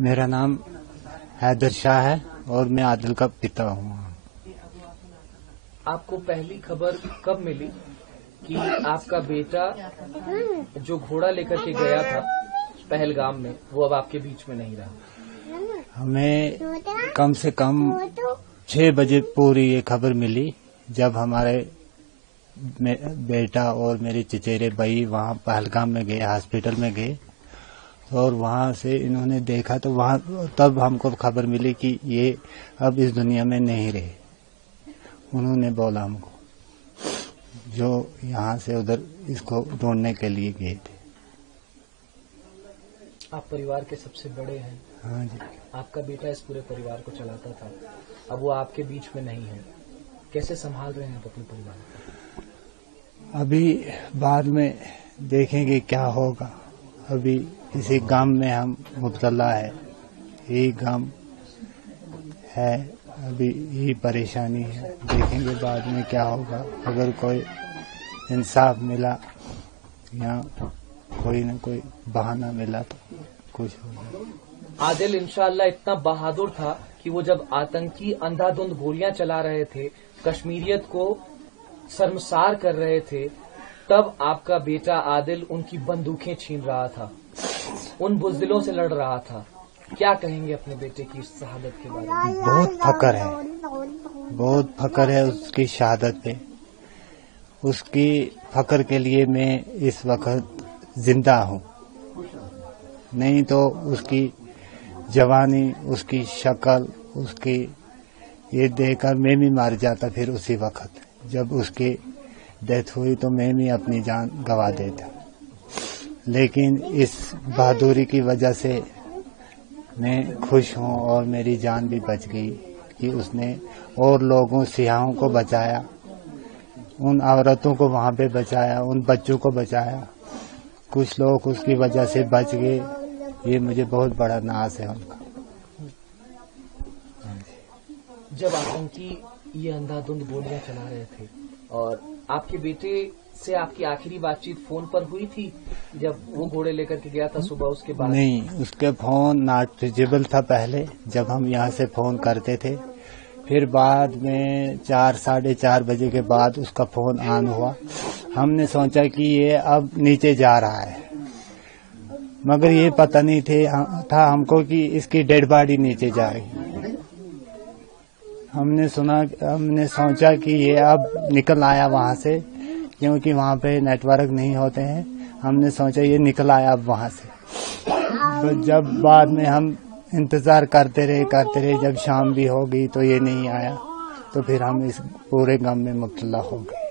मेरा नाम हैदर शाह है और मैं आदिल का पिता हूँ। आपको पहली खबर कब मिली कि आपका बेटा जो घोड़ा लेकर के गया था पहलगाम में वो अब आपके बीच में नहीं रहा? हमें कम से कम 6 बजे पूरी ये खबर मिली, जब हमारे बेटा और मेरे चचेरे भाई वहाँ पहलगाम में गए, हॉस्पिटल में गए, और वहाँ से इन्होंने देखा तो वहाँ तब हमको खबर मिली कि ये अब इस दुनिया में नहीं रहे। उन्होंने बोला हमको, जो यहाँ से उधर इसको ढूंढने के लिए गए थे। आप परिवार के सबसे बड़े हैं। हाँ जी। आपका बेटा इस पूरे परिवार को चलाता था, अब वो आपके बीच में नहीं है, कैसे संभाल रहे हैं आप अपने परिवार को? अभी बाद में देखेंगे क्या होगा। अभी इसी गम में हम मुब्तला है, यही गम है, अभी यही परेशानी है। देखेंगे बाद में क्या होगा। अगर कोई इंसाफ मिला या कोई न कोई बहाना मिला तो कुछ होगा। आदिल इंशाअल्लाह इतना बहादुर था कि वो जब आतंकी अंधाधुंध गोलियां चला रहे थे, कश्मीरियत को शर्मसार कर रहे थे, तब आपका बेटा आदिल उनकी बंदूकें छीन रहा था, उन बुज़दिलों से लड़ रहा था। क्या कहेंगे अपने बेटे की शहादत के बारे में? बहुत फख्र है, बहुत फख्र है उसकी शहादत पे। उसकी फख्र के लिए मैं इस वक्त जिंदा हूँ, नहीं तो उसकी जवानी, उसकी शक्ल, उसकी ये देखकर मैं भी मर जाता। फिर उसी वक्त जब उसकी डेथ हुई तो मैं भी अपनी जान गंवा देता, लेकिन इस बहादुरी की वजह से मैं खुश हूँ और मेरी जान भी बच गई कि उसने और लोगों, सियाहों को बचाया, उन औरतों को वहाँ पे बचाया, उन बच्चों को बचाया। कुछ लोग उसकी वजह से बच गए, ये मुझे बहुत बड़ा नाज है उनका। जब आतंकी ये अंधाधुंध गोलियां चला रहे थे और आपके बेटे से आपकी आखिरी बातचीत फोन पर हुई थी जब वो घोड़े लेकर के गया था सुबह, उसके बाद? नहीं, उसके फोन नॉट रीचेबल था पहले, जब हम यहाँ से फोन करते थे। फिर बाद में 4 साढ़े 4 बजे के बाद उसका फोन ऑन हुआ। हमने सोचा कि ये अब नीचे जा रहा है, मगर ये पता नहीं था हमको कि इसकी डेड बॉडी नीचे जा रही। हमने सोचा कि ये अब निकल आया वहाँ से, क्योंकि वहाँ पे नेटवर्क नहीं होते हैं। हमने सोचा ये निकल आया अब वहाँ से। तो जब बाद में हम इंतजार करते रहे, जब शाम भी हो गई तो ये नहीं आया, तो फिर हम इस पूरे गम में मुब्तला हो गए।